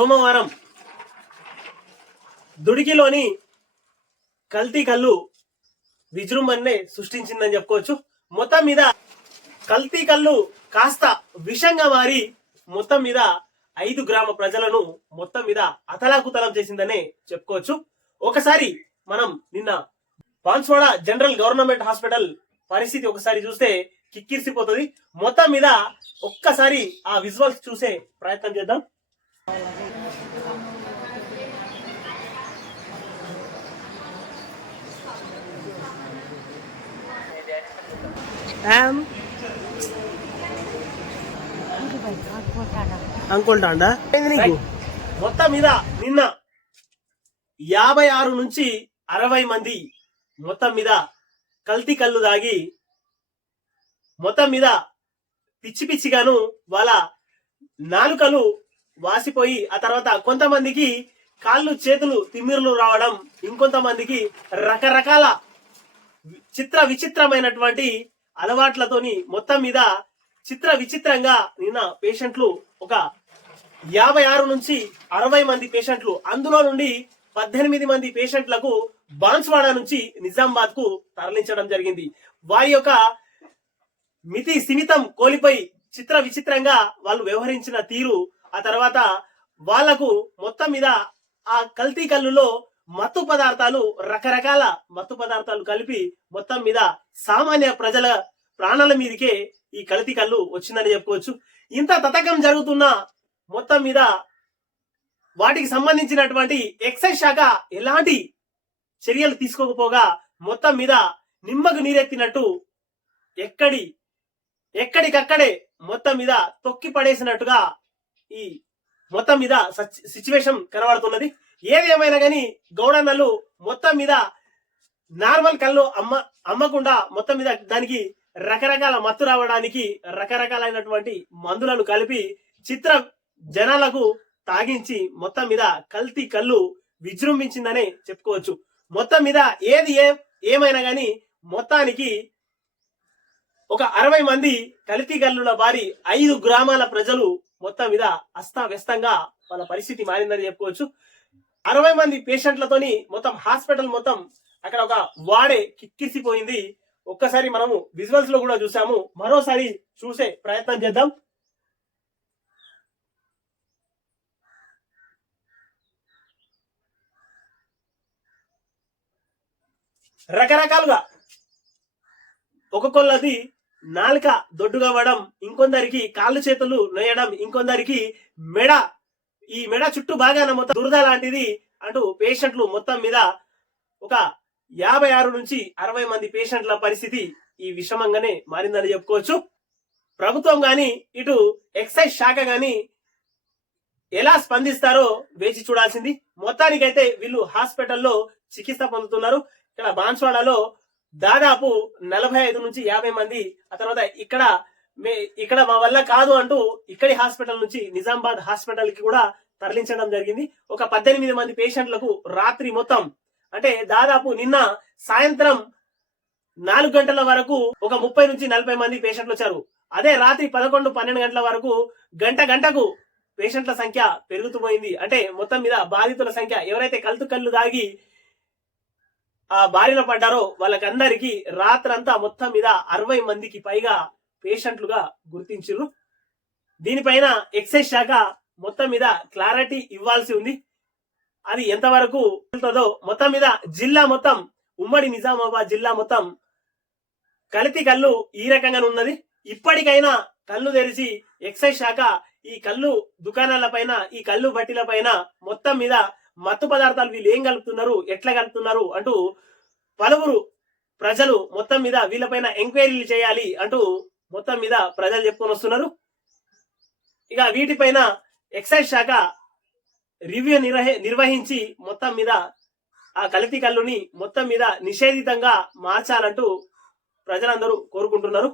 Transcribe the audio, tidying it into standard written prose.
సోమవారం దుడికిలోని కల్తీ కల్లు విజృంభణనే సృష్టించిందని చెప్పుకోవచ్చు. మొత్తం మీద కల్తీ కల్లు కాస్త విషంగా మారి మొత్తం మీద 5 గ్రామ ప్రజలను మొత్తం మీద అతలాకుతలం చేసిందనే చెప్పుకోవచ్చు. ఒకసారి మనం నిన్న బాన్స్వాడ జనరల్ గవర్నమెంట్ హాస్పిటల్ పరిస్థితి ఒకసారి చూస్తే కిక్కిరిసిపోతుంది. మొత్తం మీద ఒక్కసారి ఆ విజువల్స్ చూసే ప్రయత్నం చేద్దాం. అనుకుంటాండా నీకు మొత్తం మీద నిన్న 56 నుంచి 60 మంది మొత్తం మీద కల్తీ కళ్ళు దాగి మొత్తం మీద పిచ్చి పిచ్చిగాను వాళ్ళ నాలుకలు వాసిపోయి ఆ తర్వాత కొంతమందికి కాళ్ళు చేతులు తిమ్మిర్లు రావడం, ఇంకొంతమందికి రకరకాల విచిత్రమైనటువంటి అలవాట్లతోని మొత్తం మీద విచిత్రంగా నిన్న పేషెంట్లు ఒక 56 నుంచి 60 మంది పేషెంట్లు, అందులో నుండి 18 మంది పేషెంట్లకు బాన్స్వాడ నుంచి నిజామాబాద్ కు తరలించడం జరిగింది. వారి యొక్క మితి సిమితం కోల్పోయి విచిత్రంగా వాళ్ళు వ్యవహరించిన తీరు, ఆ తర్వాత వాళ్లకు మొత్తం మీద ఆ కల్తీ కల్లులో మత్తు పదార్థాలు, రకరకాల మత్తు పదార్థాలు కలిపి మొత్తం మీద సామాన్య ప్రజల ప్రాణాల మీదకే ఈ కల్తీ కల్లు వచ్చిందని చెప్పుకోవచ్చు. ఇంత తతంగం జరుగుతున్న మొత్తం మీద వాటికి సంబంధించినటువంటి ఎక్సైజ్ శాఖ ఎలాంటి చర్యలు తీసుకోకపోగా మొత్తం మీద నిమ్మకు నీరెత్తినట్టు ఎక్కడికక్కడే మొత్తం మీద తొక్కి పడేసినట్టుగా ఈ మొత్తం మీద సిచ్యువేషన్ కనబడుతున్నది. ఏది ఏమైనా కానీ గౌడన్నలు మొత్తం మీద నార్మల్ కళ్ళు అమ్మకుండా మొత్తం మీద దానికి రకరకాల మత్తు రావడానికి రకరకాలైనటువంటి మందులను కలిపి జనాలకు తాగించి మొత్తం మీద కల్తీ కళ్ళు విజృంభించిందనే చెప్పుకోవచ్చు. మొత్తం మీద ఏమైనా గాని మొత్తానికి ఒక 60 మంది కల్తీ కల్లుల బారి 5 గ్రామాల ప్రజలు మొత్తం మీద అస్తవ్యస్తంగా వాళ్ళ పరిస్థితి మారిందని చెప్పుకోవచ్చు. 60 మంది పేషెంట్లతోని మొత్తం హాస్పిటల్ మొత్తం అక్కడ ఒక వాడే కిక్కిసిపోయింది. ఒక్కసారి మనము విజువల్స్ లో కూడా చూసాము, మరోసారి చూసే ప్రయత్నం చేద్దాం. రకరకాలుగా ఒక్కొక్కళ్ళది నాలుక దొడ్డుగా అవ్వడం, ఇంకొందరికి కాళ్ళు చేతులు నొయ్యడం, ఇంకొందరికి ఈ మెడ చుట్టూ బాగా మొత్తం దురద లాంటిది అంటూ పేషెంట్లు మొత్తం మీద ఒక 56 నుంచి 60 మంది పేషెంట్ల పరిస్థితి ఈ విషమంగానే మారిందని చెప్పుకోవచ్చు. ప్రభుత్వం గాని ఇటు ఎక్సైజ్ శాఖ గాని ఎలా స్పందిస్తారో వేచి చూడాల్సింది. మొత్తానికైతే వీళ్ళు హాస్పిటల్లో చికిత్స పొందుతున్నారు. ఇక్కడ బాన్స్వాడలో దాదాపు 45 నుంచి 50 మంది, ఆ తర్వాత ఇక్కడ మా వల్ల కాదు అంటూ ఇక్కడి హాస్పిటల్ నుంచి నిజామాబాద్ హాస్పిటల్ కి కూడా తరలించడం జరిగింది. ఒక 18 మంది పేషెంట్లకు రాత్రి మొత్తం అంటే దాదాపు నిన్న సాయంత్రం 4 గంటల వరకు ఒక 30 నుంచి 40 మంది పేషెంట్లు వచ్చారు. అదే రాత్రి 11-12 గంటల వరకు గంటకు పేషెంట్ల సంఖ్య పెరుగుతూ పోయింది. అంటే మొత్తం మీద బాధితుల సంఖ్య, ఎవరైతే కళ్ళు దాగి ఆ బారిన పడ్డారో వాళ్ళకందరికీ రాత్రంతా మొత్తం మీద 60 మందికి పైగా పేషెంట్లుగా గుర్తించారు. దీనిపైన ఎక్సైజ్ శాఖ మొత్తం మీద క్లారిటీ ఇవ్వాల్సి ఉంది. అది ఎంతవరకు ఉంటుందో మొత్తం మీద జిల్లా మొత్తం, ఉమ్మడి నిజామాబాద్ జిల్లా మొత్తం కల్తీ కళ్ళు ఈ రకంగా ఉన్నది. ఇప్పటికైనా కళ్ళు తెరిచి ఎక్సైజ్ శాఖ ఈ కళ్ళు దుకాణాల పైన, ఈ కళ్ళు బట్టీల పైన మొత్తం మీద మత్తు పదార్థాలు వీళ్ళు ఏం కలుపుతున్నారు, ఎట్లా కలుపుతున్నారు అంటూ పలువురు ప్రజలు మొత్తం మీద వీళ్ళపైన ఎంక్వైరీలు చేయాలి అంటూ మొత్తం మీద ప్రజలు చెప్పుకొని వస్తున్నారు. ఇక వీటిపైన ఎక్సైజ్ శాఖ రివ్యూ నిర్వహించి మొత్తం మీద ఆ కల్తీ కల్లుని మొత్తం మీద నిషేధితంగా మార్చాలంటూ ప్రజలందరూ కోరుకుంటున్నారు.